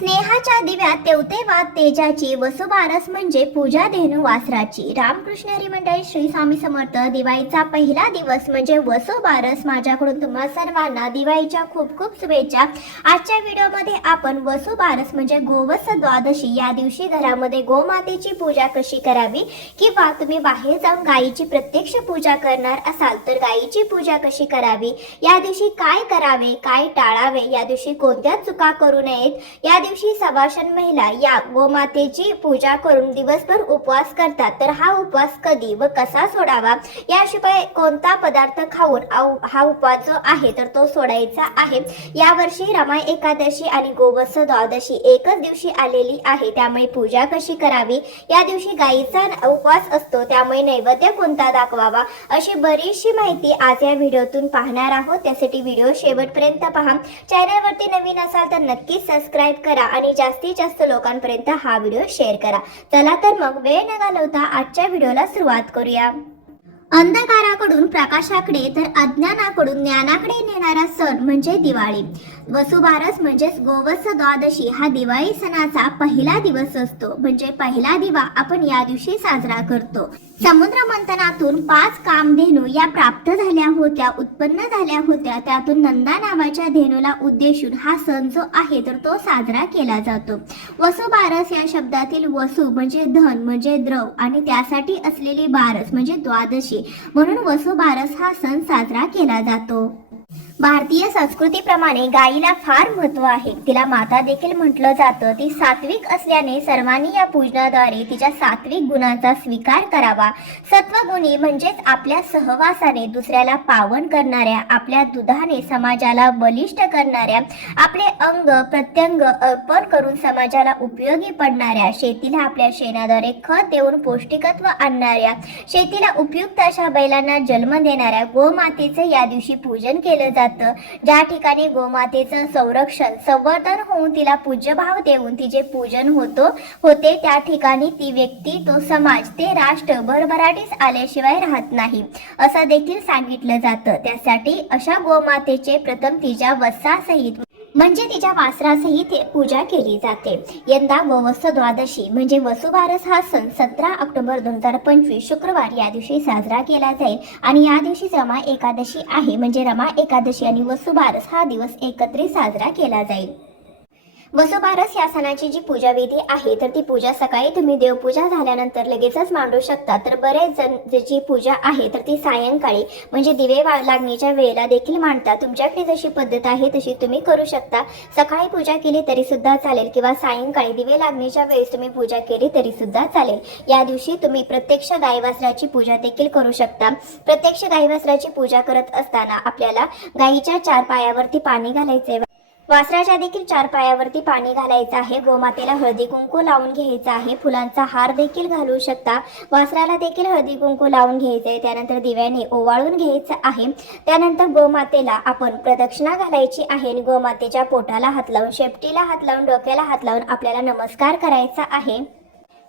स्नेहाच्या दिव्यात तेवते वाद तेजाची वसुबारस म्हणजे पूजा धेनू वासराची. रामकृष्ण हरी मंडळी श्री स्वामी समर्थ दिवाळीचा पहिला दिवस म्हणजे वसुबारस. माझ्याकडून तुम्हा सर्वांना दिवाळीच्या खूप खूप शुभेच्छा. आजच्या व्हिडिओमध्ये आपण वसुबारस म्हणजे गोवस द्वादशी. या दिवशी घरामध्ये गोमातेची पूजा कशी करावी किंवा तुम्ही बाहेर जाऊन गायीची प्रत्यक्ष पूजा करणार असाल तर गायीची पूजा कशी करावी? या दिवशी काय करावे? काय टाळावे? या दिवशी कोणत्या चुका करू नयेत? या दिवशी सवाशन महिला या गोमातेची पूजा करून दिवसभर उपवास करतात. तर हा उपवास कधी व कसा सोडावा? याशिवाय कोणता पदार्थ खाऊन हा उपवास जो आहे तर तो सोडायचा आहे. यावर्षी रमा एकादशी आणि गोवत्स द्वादशी एकच दिवशी आलेली आहे. त्यामुळे पूजा कशी करावी? या दिवशी गायीचा उपवास असतो त्यामुळे नैवेद्य कोणता दाखवावा? अशी बरीचशी माहिती आज या व्हिडिओतून पाहणार आहोत. त्यासाठी व्हिडिओ शेवटपर्यंत पहा. चॅनलवरती नवीन असाल तर नक्कीच सबस्क्राईब करा. आणि जास्तीत जास्त लोकांपर्यंत हा व्हिडिओ शेअर करा. चला तर मग वेळ न घालवता आजच्या व्हिडिओला सुरुवात करूया. अंधकाराकडून प्रकाशाकडे तर अज्ञानाकडून ज्ञानाकडे नेणारा सण म्हणजे दिवाळी. वसुबारस म्हणजेच गोवत्स द्वादशी हा दिवाळी सणाचा पहिला दिवस असतो. म्हणजे पहिला दिवा आपण या दिवशी साजरा करतो. समुद्र मंथनातून पाच कामधेनू या प्राप्त झाल्या होत्या उत्पन्न झाल्या होत्या. त्यातून नंदा नावाच्या धेनूला उद्देशून हा सण जो आहे तर तो साजरा केला जातो. वसुबारस या शब्दातील वसु म्हणजे धन म्हणजे द्रव आणि त्यासाठी असलेली बारस म्हणजे द्वादशी. म्हणून वसुबारस हा सण साजरा केला जातो. भारतीय संस्कृतीप्रमाणे गायीला फार महत्त्व आहे. तिला माता देखील म्हटलं जातं. ती सात्विक असल्याने सर्वांनी या पूजनाद्वारे तिच्या सात्विक गुणांचा स्वीकार करावा. सत्वगुणी म्हणजेच आपल्या सहवासाने दुसऱ्याला पावन करणाऱ्या आपल्या दुधाने समाजाला बलिष्ठ करणाऱ्या आपले अंग प्रत्यंग अर्पण करून समाजाला उपयोगी पडणाऱ्या शेतीला आपल्या शेणाद्वारे खत देऊन पौष्टिकत्व आणणाऱ्या शेतीला उपयुक्त अशा बैलांना जन्म देणाऱ्या गोमातेचे या दिवशी पूजन केलं जातं. ज्या ठिकाणी गोमातेचं संरक्षण संवर्धन होऊन तिला पूज्यभाव देऊन तिचे पूजन होतो होते त्या ठिकाणी ती व्यक्ती तो समाज ते राष्ट्र भरभराटीस आल्याशिवाय राहत नाही. असं देखील सांगितलं जातं. त्यासाठी अशा गोमातेचे प्रथम तिच्या वस्सासहित म्हणजे तिच्या वासरासही ते पूजा केली जाते. यंदा गोवत्स द्वादशी म्हणजे वसुबारस हा सण सतरा ऑक्टोबर दोन हजार पंचवीस शुक्रवार या दिवशी साजरा केला जाईल. आणि या दिवशी रमा एकादशी आहे. म्हणजे रमा एकादशी आणि वसुबारस हा दिवस एकत्रित साजरा केला जाईल. वसुबारस या सणाची जी पूजा विधी आहे तर ती पूजा सकाळी तुम्ही देवपूजा झाल्यानंतर लगेचच मांडू शकता. तर बरेच जण ज्याची पूजा आहे तर ती सायंकाळी म्हणजे दिवे वा- लागण्याच्या वेळेला देखील मांडतात. तुमच्याकडे जशी पद्धत आहे तशी तुम्ही करू शकता. सकाळी पूजा केली तरी सुद्धा चालेल किंवा सायंकाळी दिवे लागण्याच्या वेळेस तुम्ही पूजा केली तरी सुद्धा चालेल. या दिवशी तुम्ही प्रत्यक्ष गायवासराची पूजा देखील करू शकता. प्रत्यक्ष गायवासराची पूजा करत असताना आपल्याला गायीच्या चार पायावरती पाणी घालायचे वासराच्या देखील चार पायावरती पाणी घालायचं आहे. गोमातेला हळदी कुंकू लावून घ्यायचा आहे. फुलांचा हार देखील घालू शकता. वासराला देखील हळदी कुंकू लावून घ्यायचंय. त्यानंतर दिव्याने ओवाळून घ्यायचं आहे. त्यानंतर गोमातेला आपण प्रदक्षिणा घालायची आहे. आणि गोमातेच्या पोटाला हात लावून शेपटीला हात लावून डोक्याला हात लावून आपल्याला नमस्कार करायचा आहे.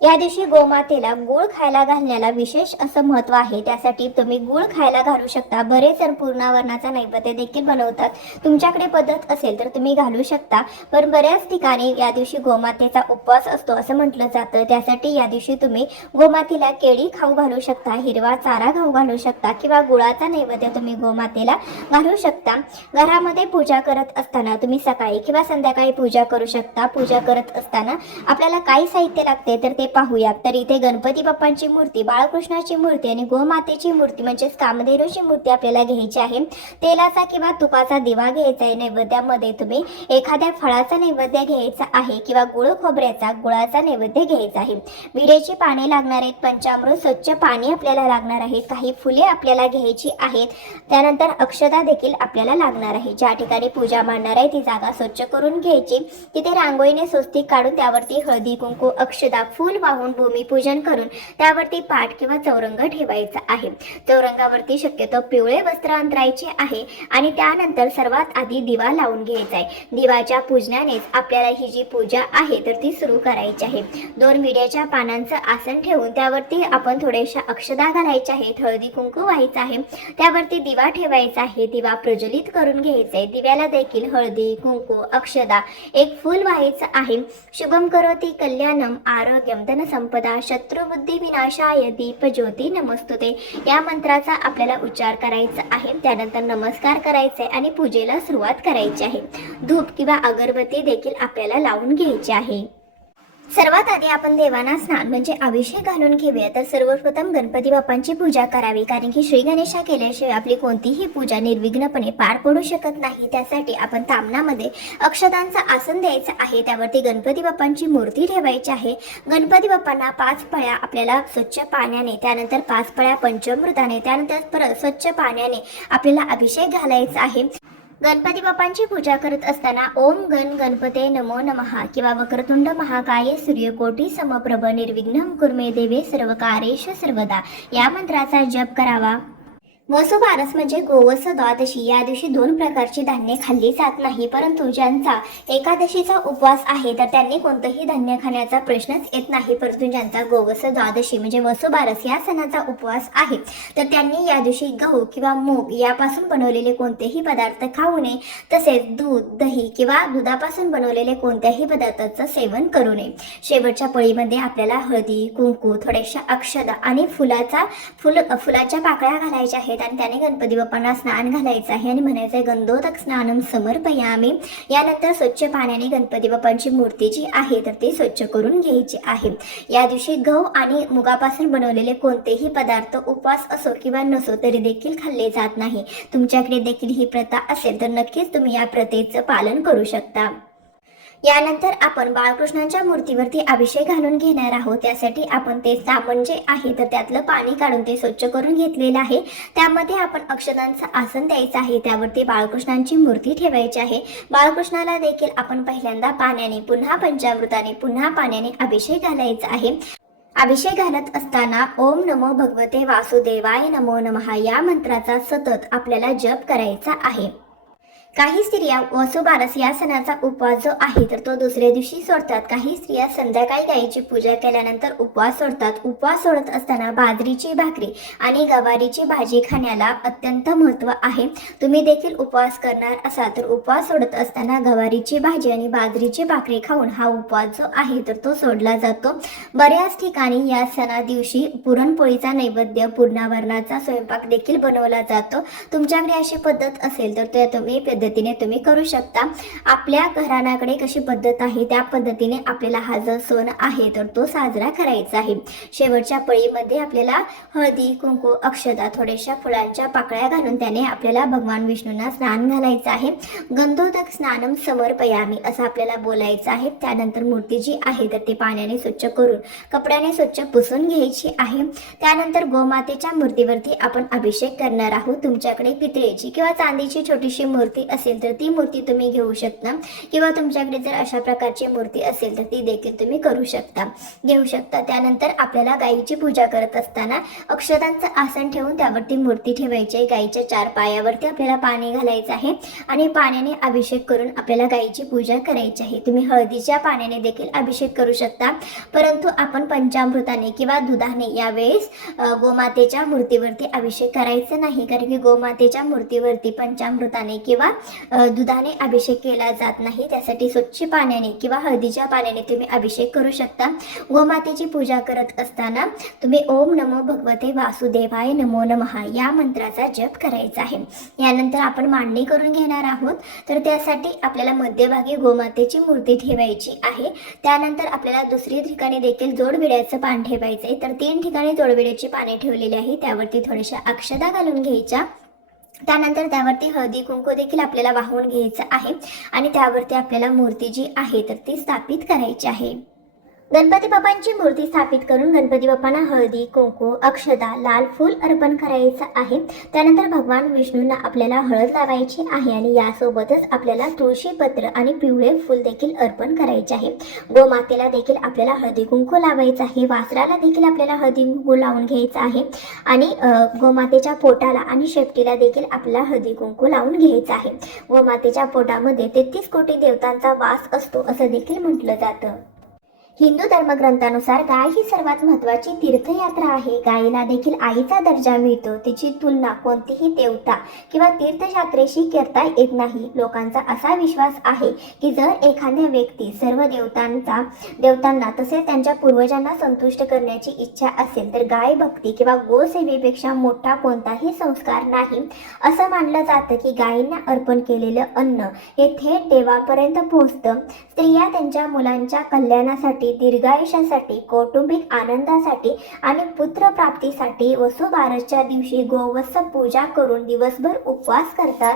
या दिवशी गोमातेला गुळ खायला घालण्याला विशेष असं महत्त्व आहे. त्यासाठी तुम्ही गुळ खायला घालू शकता. बरेच जण पूर्णावरणाचा नैवेद्य देखील बनवतात. तुमच्याकडे पद्धत असेल तर तुम्ही घालू शकता. पण बऱ्याच ठिकाणी या दिवशी गोमातेचा उपवास असतो असं म्हटलं जातं. त्यासाठी या दिवशी तुम्ही गोमातेला केळी खाऊ घालू शकता हिरवा चारा खाऊ घालू शकता किंवा गुळाचा नैवेद्य तुम्ही गोमातेला घालू शकता. घरामध्ये पूजा करत असताना तुम्ही सकाळी किंवा संध्याकाळी पूजा करू शकता. पूजा करत असताना आपल्याला काही साहित्य लागते तर ते पाहूयात. तर इथे गणपती बाप्पांची मूर्ती बाळकृष्णाची मूर्ती आणि गोमातेची मूर्ती म्हणजेच कामधेनूची मूर्ती आपल्याला घ्यायची आहे. तेलाचा किंवा तुपाचा दिवा घ्यायचा आहे नैवेद्यामध्ये तुम्ही एखाद्या फळाचा नैवेद्य घ्यायचा आहे किंवा गुळ खोबऱ्याचा गुळाचा नैवेद्य घ्यायचा आहे. विड्याची पाने लागणार आहेत पंचामृत स्वच्छ पाणी आपल्याला लागणार आहे काही फुले आपल्याला घ्यायची आहेत. त्यानंतर अक्षता देखील आपल्याला लागणार आहे. ज्या ठिकाणी पूजा मांडणार आहे ती जागा स्वच्छ करून घ्यायची. तिथे रांगोळीने स्वस्तिक काढून त्यावरती हळदी कुंकू अक्षदा फूल दगड वाहून भूमिपूजन करून त्यावरती पाठ किंवा चौरंग ठेवायचा आहे. चौरंगावरती शक्यतो पिवळे वस्त्र अंतरायचे आहे आणि त्यानंतर सर्वात आधी दिवा लावून घ्यायचा आहे. दिवाच्या पूजनानेच आपल्याला ही जी पूजा आहे तर ती सुरू करायची आहे. दोन विड्याच्या पानांचं आसन ठेवून त्यावरती आपण थोड्याशा अक्षदा घालायच्या आहेत. हळदी कुंकू व्हायचं आहे. त्यावरती दिवा ठेवायचा आहे. दिवा प्रज्वलित करून घ्यायचा आहे. दिव्याला देखील हळदी कुंकू अक्षदा एक फूल व्हायचं आहे. शुभम करोती कल्याणम आरोग्यम. धनसंपदा शत्रुबुद्धी विनाशाय दीप ज्योती नमस्तुते. या मंत्राचा आपल्याला उच्चार करायचा आहे. त्यानंतर नमस्कार करायचा आहे आणि पूजेला सुरुवात करायची आहे. धूप किंवा अगरबत्ती देखील आपल्याला लावून घ्यायची आहे. सर्वात आधी आपण देवांना स्नान म्हणजे अभिषेक घालून घेऊया. तर सर्वप्रथम गणपती बाप्पांची पूजा करावी. कारण की श्री गणेशा केल्याशिवाय आपली कोणतीही पूजा निर्विघ्नपणे पार पडू शकत नाही. त्यासाठी आपण तामणामध्ये अक्षतांचं आसन द्यायचं आहे. त्यावरती गणपती बाप्पांची मूर्ती ठेवायची आहे. गणपती बाप्पांना पाच पळ्या आपल्याला स्वच्छ पाण्याने त्यानंतर पाच पळ्या पंचमृताने त्यानंतर परत स्वच्छ पाण्याने आपल्याला अभिषेक घालायचा आहे. गणपती बाप्पांची पूजा करत असताना ओम गण गणपते नमो नमहा किंवा वक्रतुंड महाकाय सूर्यकोटी समप्रभ निर्विघ्न कुर्मे देवे सर्व कारेश सर्वदा. या मंत्राचा जप करावा. वसुबारस म्हणजे गोवस द्वादशी. या दिवशी दोन प्रकारची धान्य खाल्ली जात नाही परंतु ज्यांचा एकादशीचा उपवास आहे तर त्यांनी कोणतंही धान्य खाण्याचा प्रश्नच येत नाही परंतु ज्यांचा गोवस द्वादशी म्हणजे वसुबारस या सणाचा उपवास आहे तर त्यांनी या दिवशी गहू किंवा मूग यापासून बनवलेले कोणतेही पदार्थ खाऊ नये तसेच दूध दही किंवा दुधापासून बनवलेले कोणत्याही पदार्थाचं सेवन करू नये. शेवटच्या पळीमध्ये आपल्याला हळदी कुंकू थोड्याशा अक्षदा आणि फुलाचा फुल फुलाच्या पाकळ्या घालायच्या आहेत आणि त्याने गणपती बाप्पांना स्नान घालायचं आहे आणि म्हणायचं आहे गंधोदक स्नानम समर्पयामी. यानंतर स्वच्छ पाण्याने गणपती बाप्पांची मूर्ती जी आहे तर ती स्वच्छ करून घ्यायची आहे. या दिवशी गहू आणि मुगापासून बनवलेले कोणतेही पदार्थ उपवास असो किंवा नसो तरी देखील खाल्ले जात नाही. तुमच्याकडे देखील ही प्रथा असेल तर नक्कीच तुम्ही या प्रथेचं पालन करू शकता. यानंतर आपण बाळकृष्णांच्या मूर्तीवरती अभिषेक घालून घेणार आहोत. त्यासाठी आपण ते साबण जे आहे तर त्यातलं पाणी काढून ते स्वच्छ करून घेतलेलं आहे. त्यामध्ये आपण अक्षतांचं आसन द्यायचं आहे. त्यावरती बाळकृष्णांची मूर्ती ठेवायची आहे. बाळकृष्णाला देखील आपण पहिल्यांदा पाण्याने पुन्हा पंचामृताने पुन्हा पाण्याने अभिषेक घालायचा आहे. अभिषेक घालत असताना ओम नमो भगवते वासुदेवाय नमो नमः या मंत्राचा सतत आपल्याला जप करायचा आहे. काही स्त्रिया वसुबारस या सणाचा उपवास जो आहे तर तो दुसऱ्या दिवशी सोडतात. काही स्त्रिया संध्याकाळी गायीची पूजा केल्यानंतर उपवास सोडतात. उपवास सोडत असताना बाजरीची भाकरी आणि गवारीची भाजी खाण्याला अत्यंत महत्त्व आहे. तुम्ही देखील उपवास करणार असाल तर उपवास सोडत असताना गवारीची भाजी आणि बाजरीची भाकरी खाऊन हा उपवास जो आहे तर तो सोडला जातो. बऱ्याच ठिकाणी या सणा दिवशी पुरणपोळीचा नैवेद्य पूर्णावरणाचा स्वयंपाक देखील बनवला जातो. तुमच्याकडे अशी पद्धत असेल तर ते तुम्ही पद्धतीने तुम्ही करू शकता. आपल्या घराण्याकडे कशी पद्धत आहे त्या पद्धतीने आपल्याला हा जो सण आहे तर तो साजरा करायचा आहे. शेवटच्या पळीमध्ये आपल्याला हळदी कुंकू अक्षता थोड्याशा फुलांच्या पाकळ्या घालून त्याने आपल्याला भगवान विष्णूंना स्नान घालायचं आहे. गंधोदक स्नानम समर्पयामी असं आपल्याला बोलायचं आहे. त्यानंतर मूर्ती जी आहे तर ती पाण्याने स्वच्छ करून कपड्याने स्वच्छ पुसून घ्यायची आहे. त्यानंतर गोमातेच्या मूर्तीवरती आपण अभिषेक करणार आहोत. तुमच्याकडे पितळेची किंवा चांदीची छोटीशी मूर्ती असेल तर ती मूर्ती तुम्ही घेऊ शकता. किंवा तुमच्याकडे जर अशा प्रकारची मूर्ती असेल तर ती देखील तुम्ही करू शकता. घेऊ शकता. त्यानंतर आपल्याला गायीची पूजा करत असताना अक्षतांचं आसन ठेवून त्यावरती मूर्ती ठेवायची आहे. गायीच्या चार पायावरती आपल्याला पाणी घालायचं आहे आणि पाण्याने अभिषेक करून आपल्याला गायीची पूजा करायची आहे. तुम्ही हळदीच्या पाण्याने देखील अभिषेक करू शकता. परंतु आपण पंचामृताने किंवा दुधाने यावेळेस गोमातेच्या मूर्तीवरती अभिषेक करायचा नाही. कारण की गोमातेच्या मूर्तीवरती पंचामृताने किंवा दुधाने अभिषेक केला जात नाही. त्यासाठी स्वच्छ पाण्याने किंवा हळदीच्या पाण्याने तुम्ही अभिषेक करू शकता. गोमातेची पूजा करत असताना तुम्ही ओम नमो भगवते वासुदेवाय नमो नमः या मंत्राचा जप करायचा आहे. यानंतर आपण मांडणी करून घेणार आहोत. तर त्यासाठी आपल्याला मध्यभागी गोमातेची मूर्ती ठेवायची आहे. त्यानंतर आपल्याला दुसरी ठिकाणी देखील जोडविड्याचं पान ठेवायचं आहे तर तीन ठिकाणी जोडविड्याची पाने ठेवलेली आहे. त्यावरती थोड्याशा अक्षदा घालून घ्यायच्या. त्यानंतर त्यावरती हळदी कुंकू देखील आपल्याला वाहून घ्यायचं आहे आणि त्यावरती आपल्याला मूर्ती जी आहे तर ती स्थापित करायची आहे. गणपती बाप्पांची मूर्ती स्थापित करून गणपती बाप्पांना हळदी कुंकू अक्षदा लाल फूल अर्पण करायचं आहे. त्यानंतर भगवान विष्णूंना आपल्याला हळद लावायची आहे आणि यासोबतच आपल्याला तुळशीपत्र आणि पिवळे फूल देखील अर्पण करायचे आहे. गोमातेला देखील आपल्याला हळदी कुंकू लावायचं आहे. वासराला देखील आपल्याला हळदी कुंकू लावून घ्यायचं आहे. आणि गोमातेच्या पोटाला आणि शेपटीला देखील आपल्याला हळदी कुंकू लावून घ्यायचं आहे. गोमातेच्या पोटामध्ये तेहतीस कोटी देवतांचा वास असतो असं देखील म्हटलं जातं. हिंदू धर्मग्रंथानुसार गाय ही सर्वात महत्वाची तीर्थयात्रा आहे. गायीला देखील आईचा दर्जा मिळतो. तिची तुलना कोणतीही देवता किंवा तीर्थयात्रेशी करता येत नाही. लोकांचा असा विश्वास आहे की जर एखाद्या व्यक्ती सर्व देवतांचा देवतांना तसेच त्यांच्या पूर्वजांना संतुष्ट करण्याची इच्छा असेल तर गाय भक्ती किंवा गोसेवेपेक्षा मोठा कोणताही संस्कार नाही. असं मानलं जातं की गायींना अर्पण केलेलं अन्न हे थेट देवापर्यंत पोहोचतं. स्त्रिया त्यांच्या मुलांच्या कल्याणासाठी दीर्घायुष्यासाठी कौटुंबिक आनंदासाठी आणि पुत्रप्राप्तीसाठी वसुबारसच्या दिवशी गोवत्स पूजा करून दिवसभर उपवास करतात.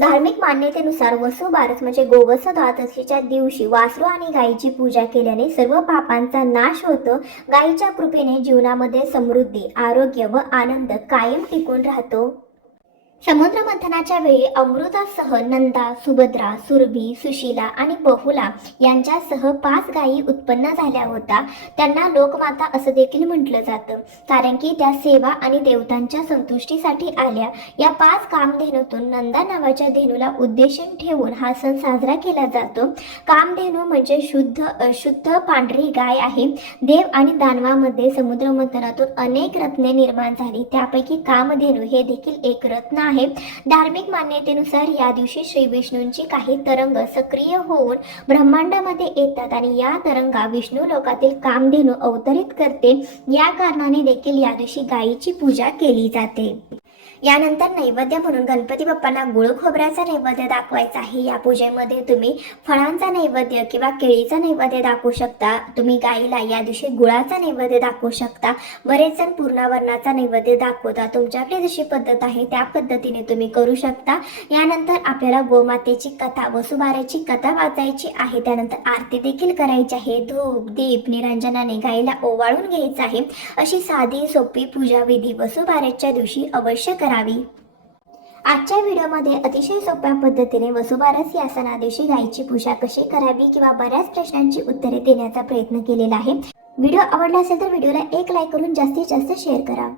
धार्मिक मान्यतेनुसार वसुबारस म्हणजे गोवत्स द्वादशीच्या दिवशी वासरू आणि गायीची पूजा केल्याने सर्व पापांचा नाश होतो. गायीच्या कृपेने जीवनामध्ये समृद्धी आरोग्य व आनंद कायम टिकून राहतो. समुद्र मंथनाच्या वेळी अमृतासह नंदा सुभद्रा सुरभी सुशीला आणि बहुला यांच्यासह पाच गायी उत्पन्न झाल्या होत्या. त्यांना लोकमाता असं देखील म्हटलं जातं. कारण की त्या सेवा आणि देवतांच्या संतुष्टीसाठी आल्या. या पाच कामधेनूतून नंदा नावाच्या धेनूला उद्देशून ठेवून हा सण साजरा केला जातो. कामधेनू म्हणजे शुद्ध शुद्ध पांढरी गाय आहे. देव आणि दानवामध्ये समुद्र मंथनातून अनेक रत्ने निर्माण झाली. त्यापैकी कामधेनू हे देखील एक रत्न आहे. धार्मिक मान्यतेनुसार या दिवशी श्री विष्णूंची काही तरंग सक्रिय होऊन ब्रह्मांडामध्ये येतात आणि या तरंगा विष्णू लोकातील कामधेनू अवतरित करते. या कारणाने देखील या दिवशी गायीची पूजा केली जाते. यानंतर नैवेद्य म्हणून गणपती बाप्पांना गुळ खोबऱ्याचा नैवेद्य दाखवायचा आहे. या पूजेमध्ये तुम्ही फळांचा नैवेद्य किंवा केळीचा नैवेद्य दाखवू शकता. तुम्ही गाईला या दिवशी गुळाचा नैवेद्य दाखवू शकता. बरेच जण पूर्णावरणाचा नैवेद्य दाखवता तुमच्याकडे जशी पद्धत आहे त्या पद्धतीने तुम्ही करू शकता. यानंतर आपल्याला गोमातेची कथा वसुबाऱ्याची कथा वाचायची आहे. त्यानंतर आरती देखील करायची आहे. धूप दीप निरंजनाने गाईला ओवाळून घ्यायचं आहे. अशी साधी सोपी पूजा विधी वसुबारेच्या दिवशी अवश्य करावी. आजच्या व्हिडिओमध्ये अतिशय सोप्या पद्धतीने वसुबारस या सणा गायीची पूजा कशी करावी किंवा बऱ्याच प्रश्नांची उत्तरे देण्याचा प्रयत्न केलेला आहे. व्हिडिओ आवडला असेल तर व्हिडिओला एक लाईक करून जास्तीत जास्त शेअर करा.